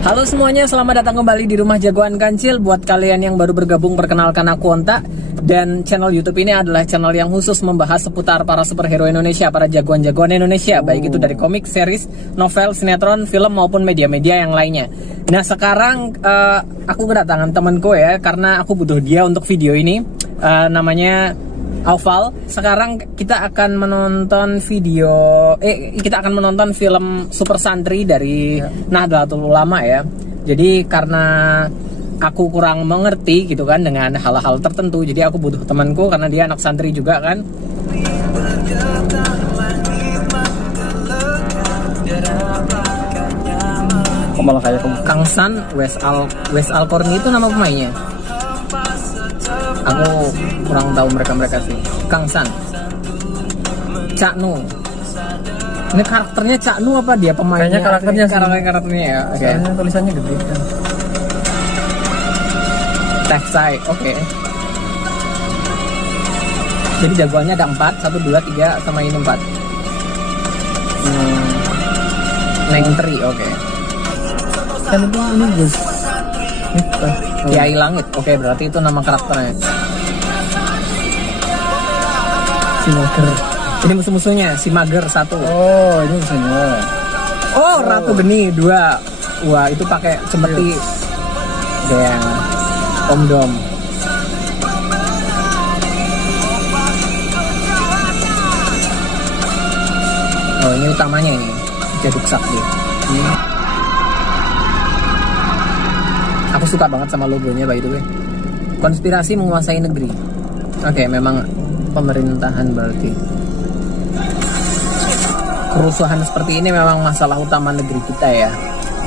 Halo semuanya, selamat datang kembali di Rumah Jagoan Kancil. Buat kalian yang baru bergabung, perkenalkan aku Onta. Dan channel YouTube ini adalah channel yang khusus membahas seputar para superhero Indonesia, para jagoan-jagoan Indonesia, baik itu dari komik, series, novel, sinetron, film maupun media-media yang lainnya. Nah sekarang aku kedatangan temanku ya, karena aku butuh dia untuk video ini. Namanya Aufal. Sekarang kita akan menonton kita akan menonton film Super Santri dari Nahdlatul Ulama ya. Jadi karena aku kurang mengerti gitu kan dengan hal-hal tertentu, jadi aku butuh temanku karena dia anak santri juga kan. Kok malah kayak Kang San, Wes Al Korni itu nama pemainnya. Aku kurang tahu mereka sih. Kang San, Cak Nu. Ini karakternya Cak Nu apa dia pemainnya? Kayaknya karakternya ya. Oke. Kayaknya tulisannya gede kan. Teh Sai, oke. Jadi jagoannya ada 4, 1, 2, 3 sama ini 4. Neng Tri, oke. Kan itu ini Gus. Kiai Langit, oke, berarti itu nama karakternya. Si Mager. Ini musuh-musuhnya, si Mager 1. Oh, ini musuhnya. Oh, Ratu Geni 2. Wah, itu pakai cemeti. Dan Om Dom. Oh, ini utamanya ini. Jaduk Sakti. Aku suka banget sama logonya by the way. Konspirasi menguasai negeri. Oke, memang pemerintahan berarti. Kerusuhan seperti ini memang masalah utama negeri kita ya.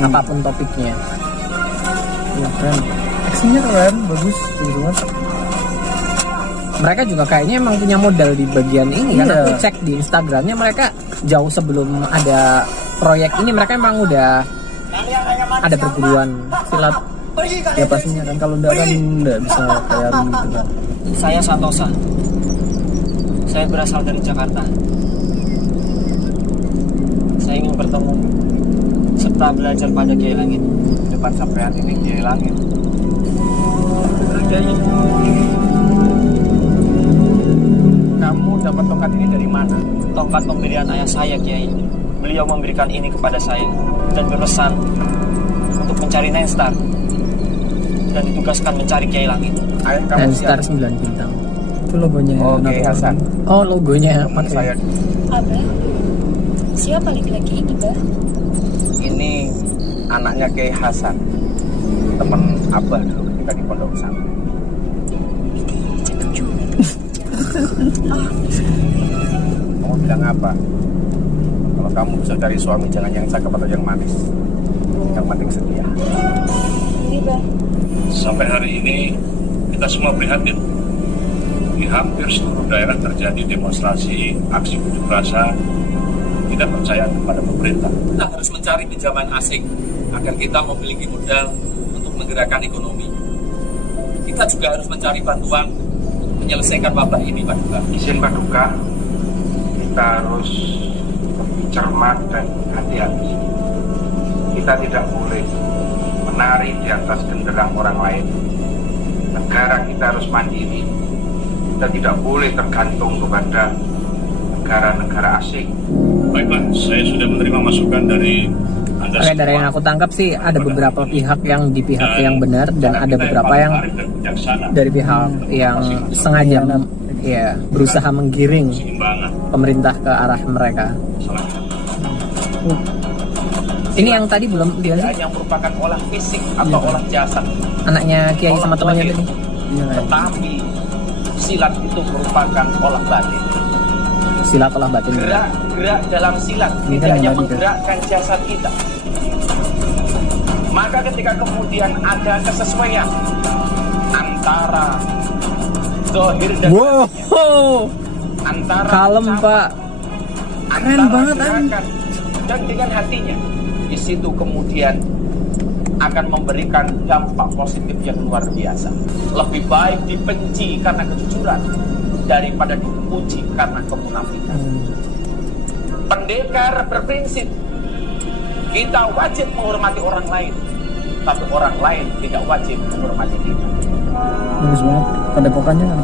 Apapun topiknya. Ya, keren. Actionnya keren, bagus banget. Mereka juga kayaknya emang punya modal di bagian ini. Karena aku cek di Instagramnya mereka jauh sebelum ada proyek ini mereka emang udah ada perguruan silat. Ya pastinya kan, kalau enggak kan enggak bisa kayak gitu kan. Saya Santosa. Saya berasal dari Jakarta. Saya ingin bertemu serta belajar pada Kiai Langit. Depan sampean ini Kiai Langit. Kamu dapat tongkat ini dari mana? Tongkat pemberian ayah saya, Kiai. Beliau memberikan ini kepada saya dan berpesan untuk mencari Nenstar dan ditugaskan mencari Kiai Langit. Ayah kamu Nenstar siapa? 9 bintang. Itu logonya. Oke, Hasan. Oh, logonya Teman saya. Abah, siapa laki-laki ini, Bah? Ini anaknya Kiai Hasan. Teman Abah dulu ketika di pondok pesantren. Cakep juga. Kamu bilang apa? Kalau kamu bisa cari suami, jangan yang cakep atau yang manis. Yang penting setia. Ini, Bah. Sampai hari ini kita semua prihatin. Di hampir seluruh daerah terjadi demonstrasi, aksi unjuk rasa, tidak percaya kepada pemerintah. Kita harus mencari pinjaman asing agar kita memiliki modal untuk menggerakkan ekonomi. Kita juga harus mencari bantuan untuk menyelesaikan wabah ini, Pak Duka. Izin Paduka, kita harus cermat dan hati-hati. Kita tidak boleh menari di atas genderang orang lain. Negara kita harus mandiri. Kita tidak boleh tergantung kepada negara-negara asing. Baik Pak, saya sudah menerima masukan dari Anda Oke, semua. dari yang aku tangkap sih ada beberapa pihak yang di pihak yang benar dan ada beberapa yang dari pihak yang sengaja ya berusaha menggiring pemerintah ke arah mereka. Ini yang tadi belum dia Yang merupakan olah fisik atau olah jasad. anaknya Kiai sama temannya tadi. Tetapi silat itu merupakan olah batin. Silat olah batin. Gerak dalam silat Ini tidak kan hanya yang tadi, menggerakkan jasad kita. Maka ketika kemudian ada kesesuaian antara zahir dan Wow, antara kalem ucapan, Pak. Keren antara banget gerakan dan dengan hatinya, di situ kemudian akan memberikan dampak positif yang luar biasa. Lebih baik dibenci karena kejujuran daripada dipuji karena kemunafikan. Pendekar berprinsip kita wajib menghormati orang lain tapi orang lain tidak wajib menghormati kita. Bagus banget. Padepokannya kan.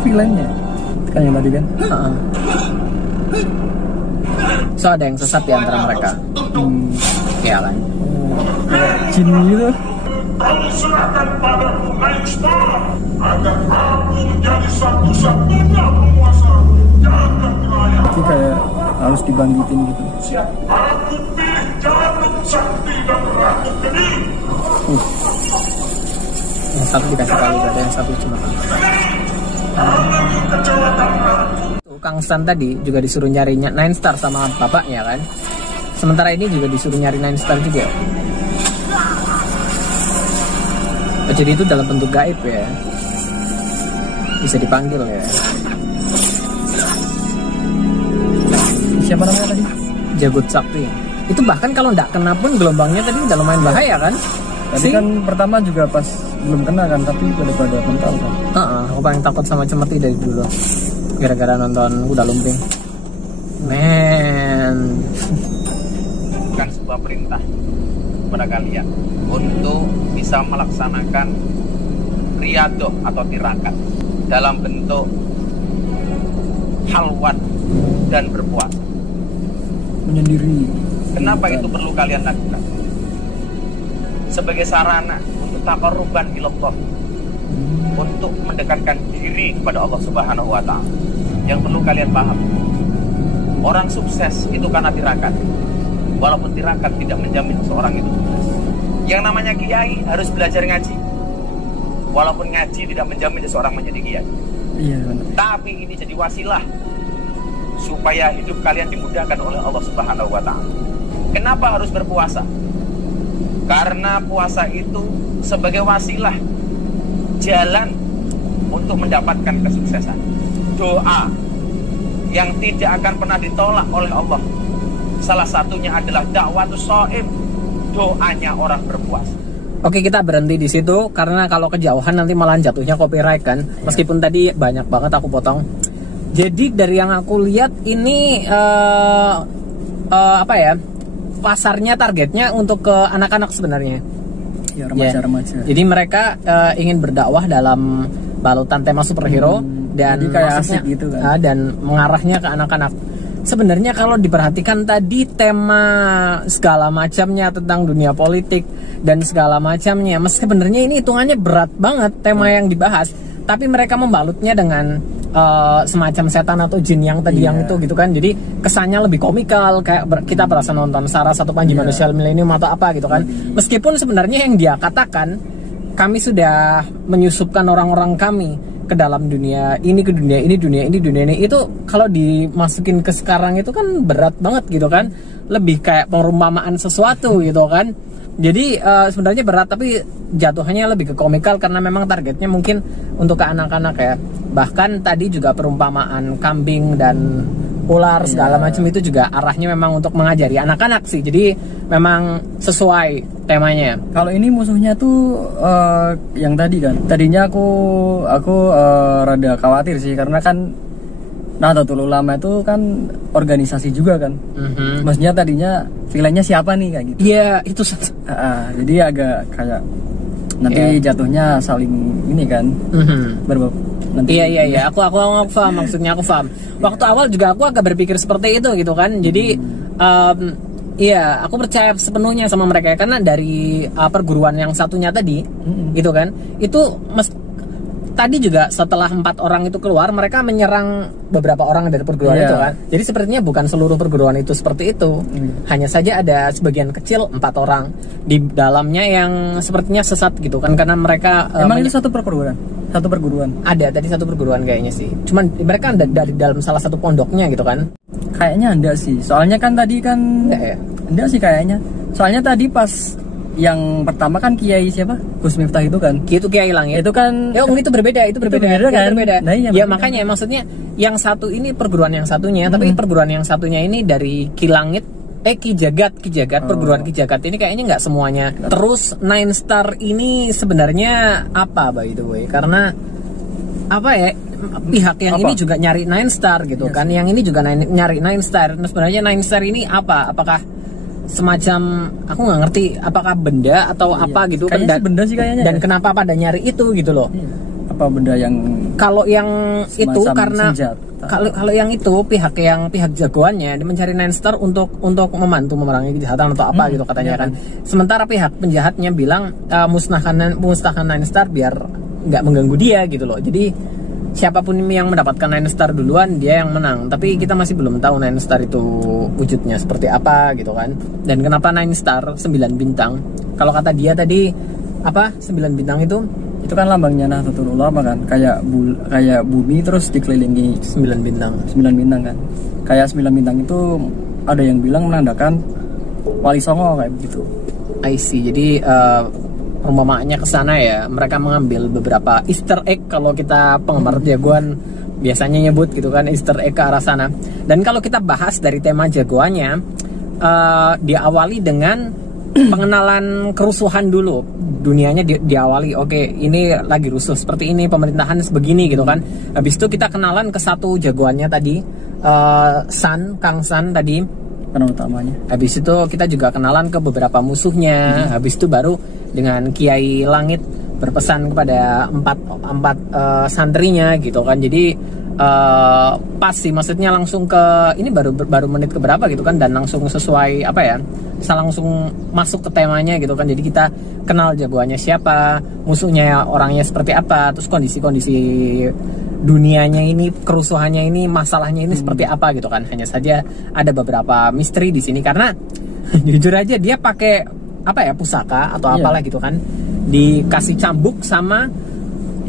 Filenya. Kan yang tadi kan? So ada yang sesat di antara mereka. Iya kan? Jin gitu. Kamu serahkan padaku Naik Star agar aku menjadi satu-satunya penguasa jagat raya. Jadi kayak harus dibangkitin gitu. Siap. Aku pilih Jarum Sakti dan Ratu Kediri. Yang satu dikasih kali, ada yang satu cuma. Jangan kecewakan aku. Kang Stan tadi juga disuruh nyari 9 star sama bapaknya kan. Sementara ini juga disuruh nyari 9 star juga. Oh, jadi itu dalam bentuk gaib ya. Bisa dipanggil ya. Siapa namanya tadi? Jagut Sakti. Itu bahkan kalau nggak kena pun gelombangnya tadi udah lumayan bahaya kan. Tadi kan pertama juga pas belum kena kan, tapi pada mental kan. Aku paling takut sama Cemeti dari dulu. Gara-gara nonton Kuda Lumping. Men. Bukan sebuah perintah kepada kalian untuk bisa melaksanakan riadoh atau tirakat dalam bentuk halwat dan berpuasa. Menyendiri. Kenapa itu perlu kalian lakukan? Sebagai sarana untuk taqarruban ilallah, untuk mendekatkan diri kepada Allah Subhanahu wa Ta'ala. Yang perlu kalian paham, orang sukses itu karena tirakat. Walaupun tirakat tidak menjamin seorang itu sukses. Yang namanya kiai harus belajar ngaji. Walaupun ngaji tidak menjamin seseorang menjadi kiai. Iya benar. Tapi ini jadi wasilah supaya hidup kalian dimudahkan oleh Allah Subhanahu wa Ta'ala. Kenapa harus berpuasa? Karena puasa itu sebagai wasilah jalan untuk mendapatkan kesuksesan. Doa yang tidak akan pernah ditolak oleh Allah, salah satunya adalah dakwatus shaim, doanya orang berpuasa. Oke, kita berhenti di situ karena kalau kejauhan nanti malah jatuhnya copyright kan. Meskipun tadi banyak banget aku potong. Jadi dari yang aku lihat ini apa ya? Pasarnya, targetnya untuk ke anak-anak sebenarnya. Ya, remaja-remaja. Jadi mereka ingin berdakwah dalam balutan tema superhero dan jadi kayak maksudnya, asik gitu kan. Dan mengarahnya ke anak-anak. Sebenarnya kalau diperhatikan tadi tema segala macamnya tentang dunia politik dan segala macamnya, meski sebenarnya ini hitungannya berat banget tema yang dibahas, tapi mereka membalutnya dengan semacam setan atau jin yang tadi yang itu gitu kan. Jadi kesannya lebih komikal, kayak kita berasa nonton Sarah Satu Panji Manusia Milenium atau apa gitu kan. Meskipun sebenarnya yang dia katakan, kami sudah menyusupkan orang-orang kami ke dalam dunia ini, ke dunia ini, dunia ini, dunia ini. Itu kalau dimasukin ke sekarang itu kan berat banget gitu kan. Lebih kayak perumpamaan sesuatu gitu kan. Jadi sebenarnya berat, tapi jatuhannya lebih ke komikal karena memang targetnya mungkin untuk ke anak-anak ya. Bahkan tadi juga perumpamaan kambing dan ular segala macam itu juga arahnya memang untuk mengajari anak-anak sih. Jadi memang sesuai temanya. Kalau ini musuhnya tuh yang tadi kan. Tadinya aku rada khawatir sih karena kan Nahdlatul Ulama itu kan organisasi juga kan. Maksudnya tadinya villainnya siapa nih kayak gitu. Iya, itu jadi agak kayak nanti jatuhnya saling ini kan. Nanti Iya. Aku paham, maksudnya aku paham. Waktu awal juga aku agak berpikir seperti itu gitu kan. Jadi iya, aku percaya sepenuhnya sama mereka karena dari perguruan yang satunya tadi, gitu kan. Itu tadi juga setelah 4 orang itu keluar, mereka menyerang beberapa orang dari perguruan itu kan. Jadi sepertinya bukan seluruh perguruan itu seperti itu. Hanya saja ada sebagian kecil 4 orang di dalamnya yang sepertinya sesat gitu kan, karena mereka emang itu satu perguruan. Satu perguruan. Ada tadi satu perguruan kayaknya sih. Cuman mereka dari dalam salah satu pondoknya gitu kan. Kayaknya enggak sih. Soalnya kan tadi kan enggak sih kayaknya. Soalnya tadi pas yang pertama kan Kiai siapa? Gus Miftah itu kan. Itu Kiai Langit. Itu kan itu berbeda kan? Berbeda. Nah, iya, ya makanya maksudnya yang satu ini perguruan yang satunya, tapi perguruan yang satunya ini dari Ki Langit Ki Jagat, perguruan Ki Jagat ini kayaknya nggak semuanya. Terus 9 Star ini sebenarnya apa by the way? Karena apa ya? Pihak yang ini juga nyari 9 Star gitu kan. Yang ini juga nyari 9 Star. Nah, sebenarnya 9 Star ini apa? Apakah semacam, aku nggak ngerti apakah benda atau apa gitu kan, kayaknya sih benda sih kayaknya dan ya. kenapa pada nyari itu gitu loh. Apa benda yang kalau yang itu semacam karena senjata. kalau yang itu pihak jagoannya dia mencari Nine Star untuk membantu memerangi kejahatan atau apa gitu katanya kan. Sementara pihak penjahatnya bilang musnahkan Nine Star biar nggak mengganggu dia gitu loh. Jadi siapapun yang mendapatkan Nine Star duluan dia yang menang. Tapi kita masih belum tahu Nine Star itu wujudnya seperti apa gitu kan. Dan kenapa Nine Star 9 bintang? Kalau kata dia tadi apa 9 bintang itu kan lambangnya Nahdlatul Ulama kan, kayak bumi terus dikelilingi 9 bintang. 9 bintang kan. Kayak 9 bintang itu ada yang bilang menandakan Wali Songo kayak begitu. I see. Jadi perumpamaannya ke sana ya, mereka mengambil beberapa Easter egg kalau kita penggemar jagoan biasanya nyebut gitu kan, Easter egg ke arah sana. Dan kalau kita bahas dari tema jagoannya, diawali dengan pengenalan kerusuhan dulu. Dunianya diawali, oke, ini lagi rusuh seperti ini, pemerintahan sebegini gitu kan. Habis itu kita kenalan ke satu jagoannya tadi, Kang San tadi, peran utamanya. Habis itu kita juga kenalan ke beberapa musuhnya. Habis itu baru dengan Kiai Langit berpesan kepada empat santrinya gitu kan. Jadi pas sih, maksudnya langsung ke ini baru menit keberapa gitu kan, dan langsung sesuai apa ya, bisa langsung masuk ke temanya gitu kan. Jadi kita kenal jagoannya siapa, musuhnya orangnya seperti apa, terus kondisi dunianya ini, kerusuhannya ini, masalahnya ini seperti apa gitu kan. Hanya saja ada beberapa misteri di sini karena jujur aja dia pakai apa ya, pusaka atau apalah gitu kan, dikasih cambuk sama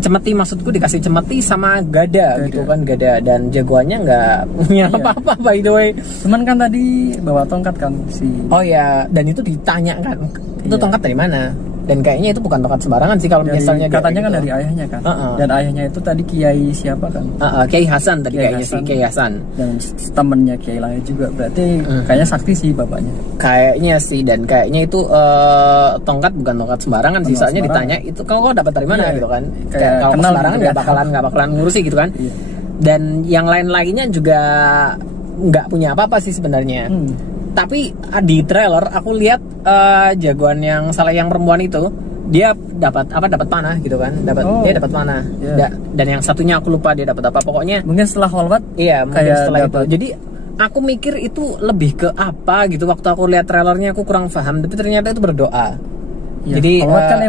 cemeti, maksudku dikasih cemeti sama gada gitu kan, gada, dan jagoannya nggak punya apa-apa by the way. Cuman kan tadi bawa tongkat kan si. Oh ya, dan itu ditanya kan, itu tongkat dari mana? Dan kayaknya itu bukan tongkat sembarangan sih kalau misalnya katanya kan gitu. dari ayahnya kan. Dan ayahnya itu tadi Kiai siapa kan? Kiai Hasan tadi kayaknya sih, Kiai Hasan. Dan temennya Kiai Langit juga, berarti kayaknya sakti sih bapaknya. Kayaknya sih, dan kayaknya itu tongkat bukan tongkat sembarangan sih. Soalnya ditanya itu kau dapat dari mana gitu kan. Kayak kalau sembarangan nggak bakalan ngurusi gitu kan. Dan yang lain-lainnya juga nggak punya apa-apa sih sebenarnya. Tapi di trailer aku lihat jagoan yang perempuan itu dia dapat panah gitu kan, dia dapat panah. Dan yang satunya aku lupa dia dapat apa, pokoknya mungkin setelah holwat. Iya, mungkin setelah itu. Jadi aku mikir itu lebih ke apa gitu, waktu aku lihat trailernya aku kurang paham, tapi ternyata itu berdoa. Jadi holwat kan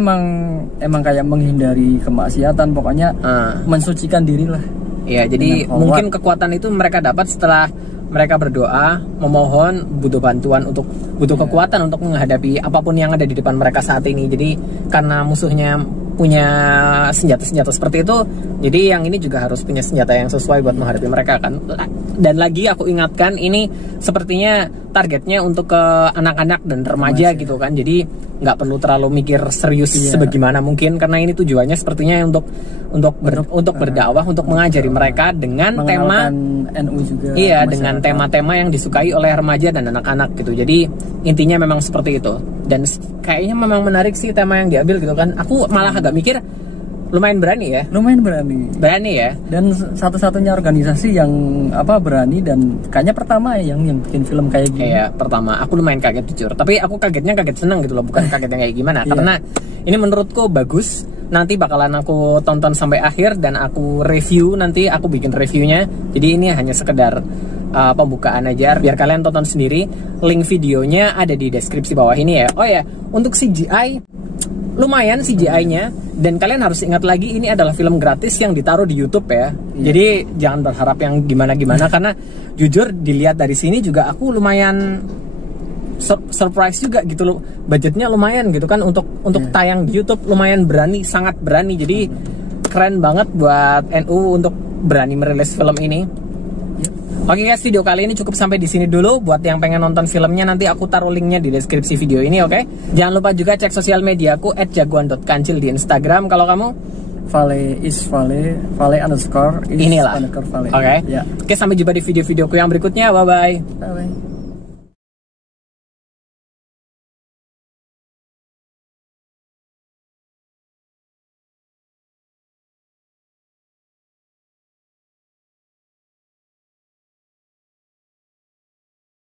emang kayak menghindari kemaksiatan, pokoknya mensucikan diri lah. Iya, jadi mungkin kekuatan itu mereka dapat setelah mereka berdoa, memohon, butuh kekuatan untuk menghadapi apapun yang ada di depan mereka saat ini. Jadi karena musuhnya punya senjata-senjata seperti itu, jadi yang ini juga harus punya senjata yang sesuai buat menghadapi mereka kan. Dan lagi aku ingatkan, ini sepertinya targetnya untuk ke anak-anak dan remaja gitu kan. Jadi nggak perlu terlalu mikir serius sebagaimana mungkin, karena ini tujuannya sepertinya untuk berdakwah, untuk mengajari mereka dengan tema NU juga. Iya, dengan tema-tema yang disukai oleh remaja dan anak-anak gitu. Jadi intinya memang seperti itu. Dan kayaknya memang menarik sih tema yang diambil gitu kan. Aku malah agak mikir lumayan berani ya. Berani ya. Dan satu-satunya organisasi yang berani, dan kayaknya pertama yang bikin film kayak gini. Iya, pertama. Aku lumayan kaget jujur. Tapi aku kaget seneng gitu loh, bukan kaget yang kayak gimana. Karena ini menurutku bagus. Nanti bakalan aku tonton sampai akhir dan aku review, nanti aku bikin reviewnya. Jadi ini hanya sekedar pembukaan aja biar kalian tonton sendiri. Link videonya ada di deskripsi bawah ini ya. Oh ya, untuk CGI lumayan CGI-nya, dan kalian harus ingat lagi ini adalah film gratis yang ditaruh di YouTube ya. Jadi jangan berharap yang gimana-gimana karena jujur dilihat dari sini juga aku lumayan surprise juga gitu loh. Budgetnya lumayan gitu kan untuk tayang di YouTube, lumayan berani, sangat berani. Jadi keren banget buat NU untuk berani merilis film ini. Oke guys, video kali ini cukup sampai di sini dulu. Buat yang pengen nonton filmnya, nanti aku taruh linknya di deskripsi video ini, oke? Jangan lupa juga cek sosial mediaku @jagoan.kancil di Instagram. Kalau kamu? Vale _Vale. Inilah. Oke, sampai jumpa di video-videoku yang berikutnya. Bye-bye.